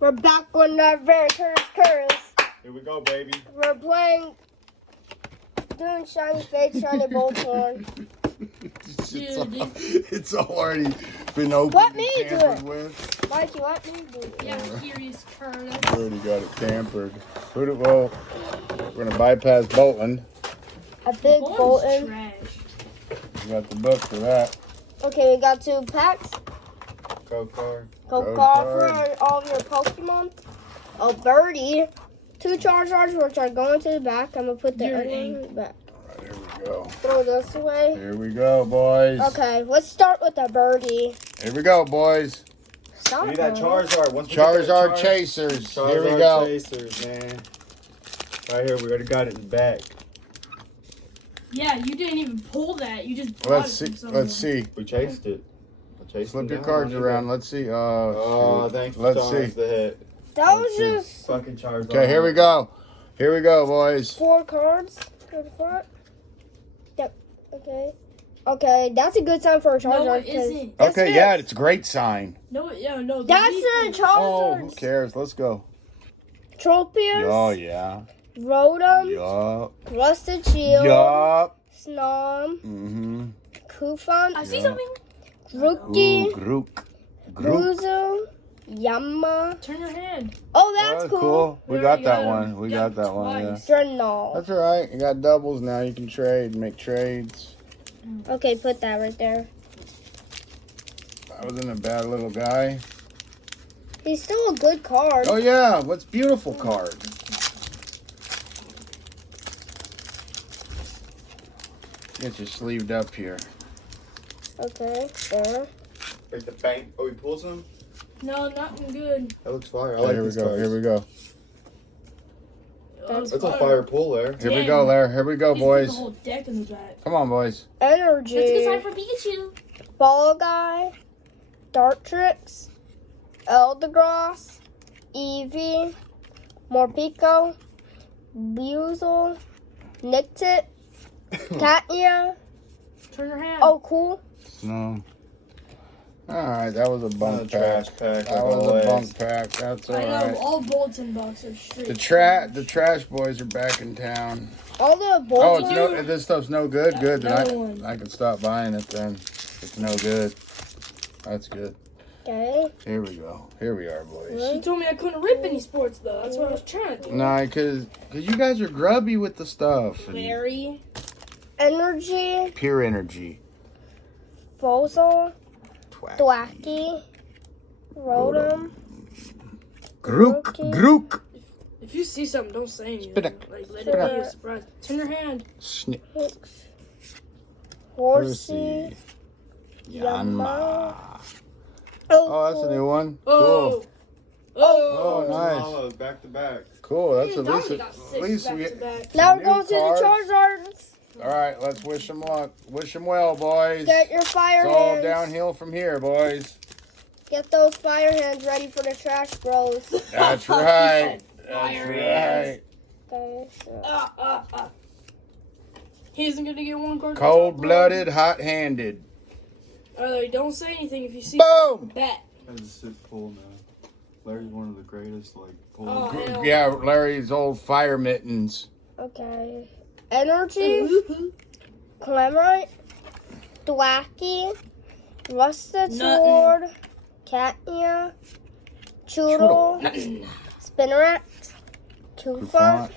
We're back on that very curse. Here we go, baby. We're doing shiny face, shiny Voltorb. It's already been opened Let me and do tampered it. with. Mikey, let me do it. Yeah, curious Curtis. Already got it tampered. Well, we're gonna bypass Bolton. A big Bolton's Bolton. trash. We got the book for that. Okay, we got 2 packs. Code card. Go call for all of your Pokemon. A birdie. 2 Charizards, which are going to the back. I'm gonna put the You're other one an in the back. Alright, here we go. Throw this away. Here we go, boys. Okay, let's start with the birdie. Here we go, boys. Stop. We need that Charizard. Once we Charizard get that Chasers. Charizard Here we go. Chasers, man. Right here, we already got it in the back. Yeah, you didn't even pull that. You just bought Let's it see. from someone. Let's see. We chased it. Flip your cards around. Let's see. Oh, shoot. thanks for Let's telling see. us the hit. That was Let's see. just Fucking Charizard. Okay, here we go. Here we go, boys. 4 cards to the front. Yep. Okay. Okay, that's a good sign for a Charizard. No, it 'cause- isn't. Yes, Okay, it yeah, is. it's a great sign. No, yeah, no. That's these the things- Oh, who Charizard. cares? Let's go. Tropius. Oh, yeah. Rotom. Yup. Rusted Shield. Yup. Snom. Mm-hmm. Kufan. I see Yeah. something. Rookie. Ooh, Grook. Grook. Buzu. Yama. Turn your hand. Oh, that's Oh, cool. We We got already that got one. him. We Yeah, got that one, yeah. twice. Drenal. That's all right. You got doubles now. You can trade, make trades. Okay, put that right there. I wasn't a bad little guy. He's still a good card. Oh, yeah. What's beautiful card? Get you sleeved up here. Okay, there. Break the bank. Oh, we pulled some? No, nothing good. That looks fire. I Okay, like here we these go. cards. Here we go. Oh, That's That's a fire pull there. Here we go, Larry. Here we go, He's got boys. the whole deck in the back. Come on, boys. Energy. That's a good sign for Pikachu. Ball Guy. Dartrix. Eldegoss. Eevee. Morpeko. Buzel. Nictit. Katya. Turn your hand. Oh, cool. No. All right, that was a Another bunk pack. trash pack. That was a bunk pack. That's all I know right. all bulletin boxes are straight. The trash boys are back in town. All the Oh, balls. it's no. This stuff's no good. Good. Then Another one. I can stop buying it then. It's no good. That's good. Okay. Here we go. Here we are, boys. She told me I couldn't rip any sports though. That's what I was trying to do. Nah, cause you guys are grubby with the stuff. And Very. Energy. pure energy. Fossil. Twat. Thwacky. Rotom. Grook. Grook. If you see something, don't say anything. Spinach. Like let Spinach. it be a surprise. Turn your hand. Snip. Hicks. Horsey. Yanma. Oh, Oh, that's a new one. Oh. Cool. Oh. Oh, nice. Follow back to back. Cool. That's at Dominic least. got At 6 least back we. to back. Now we're New going to the cards. Charizards. All right, let's wish them luck. Wish them well, boys. Get your fire It's all hands. downhill from here, boys. Get those fire hands ready for the trash bros. That's right. That's Fire right. Okay, so. He isn't gonna get one card. Cold-blooded, hot-handed. Alright, don't say anything if you see. Boom. Bet. That's a sick pull now. Larry's one of the greatest, like, pulls. Oh, hell. Yeah, Larry's old fire mittens. Okay. Energy. Clemorite. Thwacky. Rusted Nothing. Sword. Katya. Choodle. Spinneret. Kufant.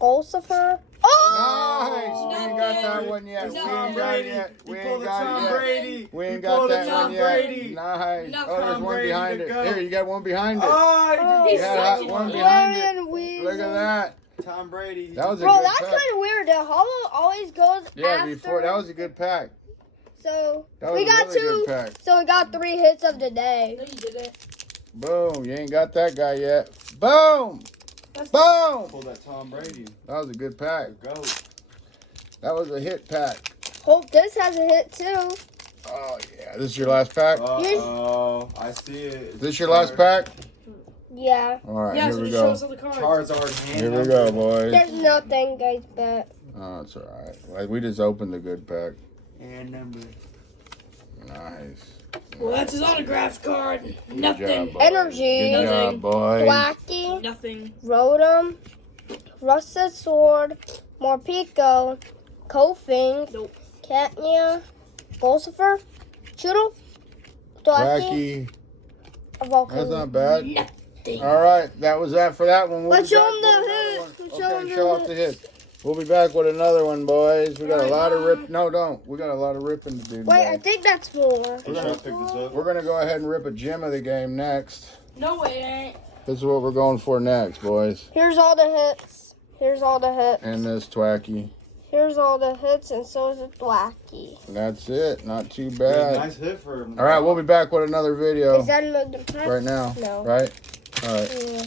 Golsifer. Oh! Nice. We ain't got that one yet. We ain't got it yet. We You ain't pulled the got Tom it yet. Brady. We ain't You got pulled the that Tom one yet. Brady. Nice. No, Oh, there's Tom one Brady behind to it. go. Here, you got one behind it. Oh, He's You got such one a- behind Larry it. and Weezy. Look at that. Tom Brady. That was a Bro, good that's pack. kind of weird. The hollow always goes Yeah, after. before that was a good pack. So That was we a got really two. good pack. So we got 3 hits of the day. No, you didn't. Boom. You ain't got that guy yet. Boom. That's- Boom. Pulled that Tom Brady. That was a good pack. Go. That was a hit pack. Hope this has a hit too. Oh, yeah. This is your last pack? Uh-oh. I see it. Is this your last pack? Yeah. All right, Yeah, here so we just show go. us all the cards. Charizard hand Here we number. go, boys. There's nothing, guys, but Oh, it's all right. Like, we just opened the good pack. Hand number. Nice. Well, that's his autograph card. Nothing. Good job, boys. Energy. Good job, boys. Thwacky. Nothing. Rotom. Rusted Sword. Morpeko. Koffing. Nope. Catnia. Golsifer. Choodle. Thwacky. Wacky. That's not bad. Nothing. All right, that was that for that one. We'll Let's be show back them with the another hit. one. Let's show Okay, them show the off the hit. We'll be back with another one, boys. We got a lot of rip. No, don't. We got a lot of ripping to do. Wait, today. I think that's more. Hey, should I pick this up? We're gonna go ahead and rip a gem of the game next. No way, it ain't. This is what we're going for next, boys. Here's all the hits. Here's all the hits. And this Twacky. Here's all the hits, and so is the Thwacky. That's it. Not too Yeah, bad. nice hit for him. All right, we'll be back with another video Is that another pack? right now. No. Right? All right. Yeah.